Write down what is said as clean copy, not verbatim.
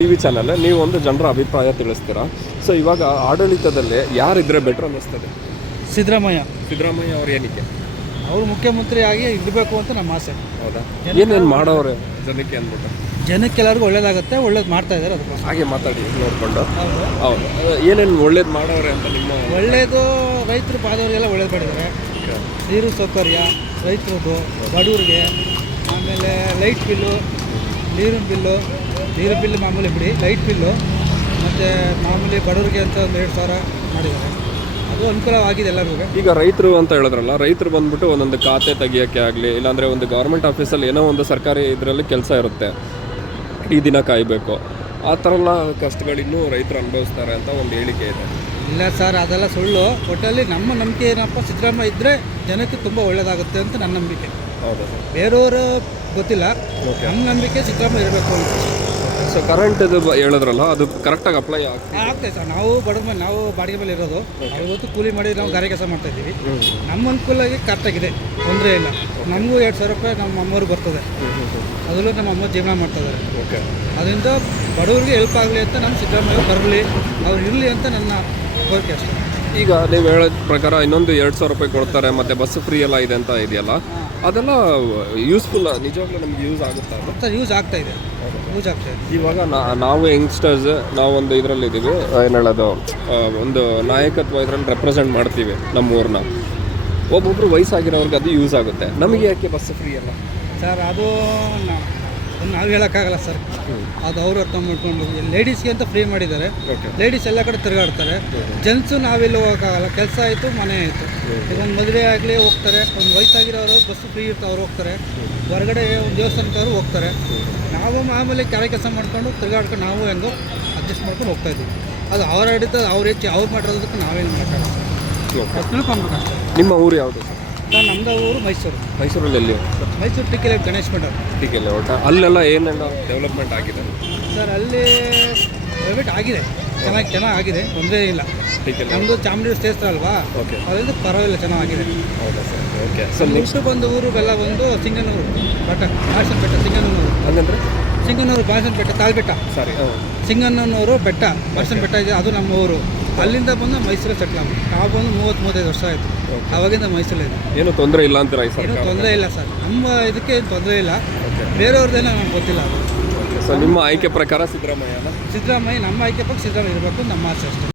TV channel ನೀವು ಒಂದು ಜನರ ಅಭಿಪ್ರಾಯ ತಿಳಿಸ್ತೀರಾ. ಸೊ ಇವಾಗ ಆಡಳಿತದಲ್ಲಿ ಯಾರಿದ್ರೆ ಬೆಟರ್ ಅನ್ನಿಸ್ತದೆ? ಸಿದ್ದರಾಮಯ್ಯ ಅವ್ರು ಏನಕ್ಕೆ? ಅವರು ಮುಖ್ಯಮಂತ್ರಿ ಆಗಿ ಇರಬೇಕು ಅಂತ ನಮ್ಮ ಆಸೆ. ಹೌದಾ? ಏನೇನು ಮಾಡೋರೆ ಜನಕ್ಕೆ ಅಂದ್ಬಿಟ್ಟು? ಜನಕ್ಕೆಲ್ಲರಿಗೂ ಒಳ್ಳೇದಾಗುತ್ತೆ, ಒಳ್ಳೇದು ಮಾಡ್ತಾ ಇದ್ದಾರೆ. ಅದಕ್ಕೋಸ್ಕರ ಹಾಗೆ ಮಾತಾಡಿ ನೋಡಿಕೊಂಡು. ಹೌದು, ಏನೇನು ಒಳ್ಳೇದು ಮಾಡೋರೆ ಅಂತ ನಿಮ್ಮ? ಒಳ್ಳೇದು ರೈತರು ಬಾದವರಿಗೆಲ್ಲ ಒಳ್ಳೇದು ಮಾಡಿದ್ದಾರೆ. ನೀರು ಸೌಕರ್ಯ ರೈತರದ್ದು, ಬಡವರಿಗೆ, ಆಮೇಲೆ ಲೈಟ್ ಬಿಲ್ಲು, ನೀರಿನ ಬಿಲ್ಲು ಮಾಮೂಲಿ ಬಿಡಿ, ಲೈಟ್ ಬಿಲ್ಲು ಮತ್ತು ಮಾಮೂಲಿ ಬಡವರಿಗೆ ಅಂತ ಒಂದು 2,000 ಮಾಡಿದ್ದಾರೆ. ಅದು ಅನುಕೂಲವಾಗಿದೆ ಎಲ್ಲರಿಗೂ. ಈಗ ರೈತರು ಅಂತ ಹೇಳಿದ್ರಲ್ಲ, ರೈತರು ಬಂದ್ಬಿಟ್ಟು ಒಂದೊಂದು ಖಾತೆ ತೆಗಿಯೋಕ್ಕೆ ಆಗಲಿ, ಇಲ್ಲಾಂದರೆ ಒಂದು ಗೌರ್ಮೆಂಟ್ ಆಫೀಸಲ್ಲಿ ಏನೋ ಒಂದು ಸರ್ಕಾರಿ ಇದರಲ್ಲಿ ಕೆಲಸ ಇರುತ್ತೆ, ಈ ದಿನ ಕಾಯಬೇಕು, ಆ ಥರ ಎಲ್ಲ ಕಷ್ಟಗಳಿನ್ನೂ ರೈತರು ಅನುಭವಿಸ್ತಾರೆ ಅಂತ ಒಂದು ಹೇಳಿಕೆ ಇದೆ. ಇಲ್ಲ ಸರ್, ಅದೆಲ್ಲ ಸುಳ್ಳು. ಒಟ್ಟಲ್ಲಿ ನಮ್ಮ ನಂಬಿಕೆ ಏನಪ್ಪ, ಸಿದ್ದರಾಮಯ್ಯ ಇದ್ದರೆ ಜನಕ್ಕೆ ತುಂಬ ಒಳ್ಳೆಯದಾಗುತ್ತೆ ಅಂತ ನನ್ನ ನಂಬಿಕೆ. ಹೌದಾ ಸರ್? ಬೇರೆಯವರು ಗೊತ್ತಿಲ್ಲ, ನಮ್ಮ ನಂಬಿಕೆ ಸಿದ್ದರಾಮಯ್ಯ ಇರಬೇಕು ಅಂತ. ಸೊ ಕರೆಂಟದು ಹೇಳಿದ್ರಲ್ಲ, ಅದು ಕರೆಕ್ಟಾಗಿ ಅಪ್ಲೈ ಆಗ್ತದೆ ಸರ್. ನಾವು ಬಡವ, ನಾವು ಬಾಡಿಗೆ ಮೇಲೆ ಇರೋದು, ಇವತ್ತು ಕೂಲಿ ಮಾಡಿ ನಾವು ಗಾರೆ ಕೆಲಸ ಮಾಡ್ತಾಯಿದ್ದೀವಿ. ನಮ್ಮ ಅನುಕೂಲವಾಗಿ ಕರೆಕ್ಟಾಗಿದೆ, ತೊಂದರೆ ಇಲ್ಲ. ನಮಗೂ 2,000 ರೂಪಾಯಿ ನಮ್ಮ ಅಮ್ಮವ್ರು ಬರ್ತದೆ, ಅದರಲ್ಲೂ ನಮ್ಮ ಅಮ್ಮ ಜೀವನ ಮಾಡ್ತಾಯಿದ್ದಾರೆ. ಓಕೆ, ಅದರಿಂದ ಬಡವರಿಗೆ ಹೆಲ್ಪ್ ಆಗಲಿ ಅಂತ ನಮ್ಮ ಸಿದ್ದರಾಮಯ್ಯ ಬರಲಿ, ಅವ್ರು ಇರಲಿ ಅಂತ ನನ್ನ ಕೋರಿಕೆ ಅಷ್ಟೇ. ಈಗ ನೀವು ಹೇಳೋದ ಪ್ರಕಾರ ಇನ್ನೊಂದು 2,000 ರೂಪಾಯಿ ಕೊಡ್ತಾರೆ, ಮತ್ತು ಬಸ್ ಫ್ರೀ ಎಲ್ಲ ಇದೆ ಅಂತ ಇದೆಯಲ್ಲ, ಅದೆಲ್ಲ ಯೂಸ್ಫುಲ್, ನಿಜವಾಗ್ಲೂ ನಮ್ಗೆ ಯೂಸ್ ಆಗುತ್ತಾ? ಮತ್ತೆ ಯೂಸ್ ಆಗ್ತಾ ಇದೆ. ಇವಾಗ ನಾವು ಯಂಗ್ಸ್ಟರ್ಸ್, ನಾವೊಂದು ಇದರಲ್ಲಿದ್ದೀವಿ, ಏನು ಹೇಳೋದು, ಒಂದು ನಾಯಕತ್ವ ಇದರಲ್ಲಿ ರೆಪ್ರೆಸೆಂಟ್ ಮಾಡ್ತೀವಿ ನಮ್ಮ ಊರನ್ನ. ಒಬ್ಬೊಬ್ಬರು ವಯಸ್ಸಾಗಿರೋರ್ಗೆ ಅದು ಯೂಸ್ ಆಗುತ್ತೆ, ನಮಗೆ ಯಾಕೆ ಬಸ್ ಫ್ರೀ ಅಲ್ಲ ಸರ್? ಅದು ನಾವು ಹೇಳೋಕ್ಕಾಗಲ್ಲ ಸರ್, ಅದು ಅವರು ಅರ್ಥ ಮಾಡ್ಕೊಂಡು. ಲೇಡೀಸ್ಗೆ ಅಂತ ಫ್ರೀ ಮಾಡಿದ್ದಾರೆ, ಲೇಡೀಸ್ ಎಲ್ಲ ಕಡೆ ತಿರುಗಾಡ್ತಾರೆ. ಜೆಂಟ್ಸು ನಾವೆಲ್ಲ ಹೋಗೋಕ್ಕಾಗಲ್ಲ, ಕೆಲಸ ಆಯಿತು, ಮನೆ ಆಯಿತು. ಈಗ ಒಂದು ಮದುವೆ ಆಗಲಿ ಹೋಗ್ತಾರೆ, ಒಂದು ವಯಸ್ಸಾಗಿರೋರು ಬಸ್ಸು ಫ್ರೀ ಇರ್ತಾರೆ, ಅವ್ರು ಹೋಗ್ತಾರೆ. ಹೊರಗಡೆ ಒಂದು ದೇವಸ್ಥಾನದವರು ಹೋಗ್ತಾರೆ. ನಾವು ಮಾಮೂಲಿ ಕೆಲಸ ಮಾಡ್ಕೊಂಡು ತಿರುಗಾಡ್ಕೊಂಡು ನಾವು ಹೆಂಗೋ ಅಡ್ಜಸ್ಟ್ ಮಾಡ್ಕೊಂಡು ಹೋಗ್ತಾಯಿದ್ದೀವಿ. ಅದು ಅವ್ರ ಹಿಡಿತ, ಅವ್ರು ಹೆಚ್ಚು ಅವ್ರು ಮಾಡಿರೋದಕ್ಕೆ ನಾವೇನು ಮಾಡೋಕ್ಕಾಗಲ್ಲ, ತಿಳ್ಕೊಬೇಕು ಅಷ್ಟೇ. ನಿಮ್ಮ ಊರು ಯಾವುದು ಸರ್? ಸರ್ ನಮ್ಮದು ಊರು ಮೈಸೂರಲ್ಲಿ ಎಲ್ಲಿ? ಮೈಸೂರು ಟಿಕೆಲೆ ಗಣೇಶ್ ಮಂಡಲ. ಟಿಕೆಲೆ ಒಟ್ಟು ಅಲ್ಲೆಲ್ಲ ಏನೆಲ್ಲ ಡೆವಲಪ್ಮೆಂಟ್ ಆಗಿದೆ ಸರ್? ಅಲ್ಲಿ ಡೆವಲಪ್ಮೆಂಟ್ ಆಗಿದೆ, ಚೆನ್ನಾಗಿದೆ, ತೊಂದರೆ ಇಲ್ಲ. ನಮ್ಮದು ಚಾಮುಂಡಿ ಕ್ಷೇತ್ರ ಅಲ್ವಾ, ಅದರಿಂದ ಪರವಾಗಿಲ್ಲ, ಚೆನ್ನಾಗಿದೆ. ಹೌದಾ ಸರ್? ಓಕೆ. ಸೊ ನೆಕ್ಸ್ಟ್ ಬಂದು ಊರು ಬೆಲ್ಲ ಬಂದು ಸಿಂಗನೂರು ಬೆಟ್ಟ, ಬಾಳಸನಪೇಟೆ ಸಿಂಗನೂರು. ಹಂಗಂದ್ರೆ ಸಿಂಗನೂರು ಬಾಳಸನಪೇಟೆ ತಾಳ್ಬೆಟ್ಟ, ಸಾರಿ, ಸಿಂಗನೂರು ಬೆಟ್ಟ, ಬಾಳಸನಪೇಟೆ ಇದೆ, ಅದು ನಮ್ಮ ಊರು. ಅಲ್ಲಿಂದ ಬಂದು ಮೈಸೂರಲ್ಲಿ ಸೆಟ್ಲ್ ಆಗಿ ನಾವು ಬಂದು 30-35 ವರ್ಷ ಆಯಿತು. ಆವಾಗಿಂದ ಮೈಸೂರಲ್ಲಿ ಏನು ತೊಂದರೆ ಇಲ್ಲ ಅಂತೀರ? ಏನೂ ತೊಂದರೆ ಇಲ್ಲ ಸರ್, ನಮ್ಮ ಇದಕ್ಕೆ ಏನು ತೊಂದರೆ ಇಲ್ಲ. ಬೇರೆಯವ್ರದ್ದೇನೋ ನಮ್ಗೆ ಗೊತ್ತಿಲ್ಲ. ಸೊ ನಿಮ್ಮ ಆಯ್ಕೆ ಪ್ರಕಾರ ಸಿದ್ದರಾಮಯ್ಯ ನಮ್ಮ ಆಯ್ಕೆ ಪಕ್ಕ ಸಿದ್ದರಾಮಯ್ಯ ಇರಬೇಕು, ನಮ್ಮ ಆಸೆ ಅಷ್ಟೇ.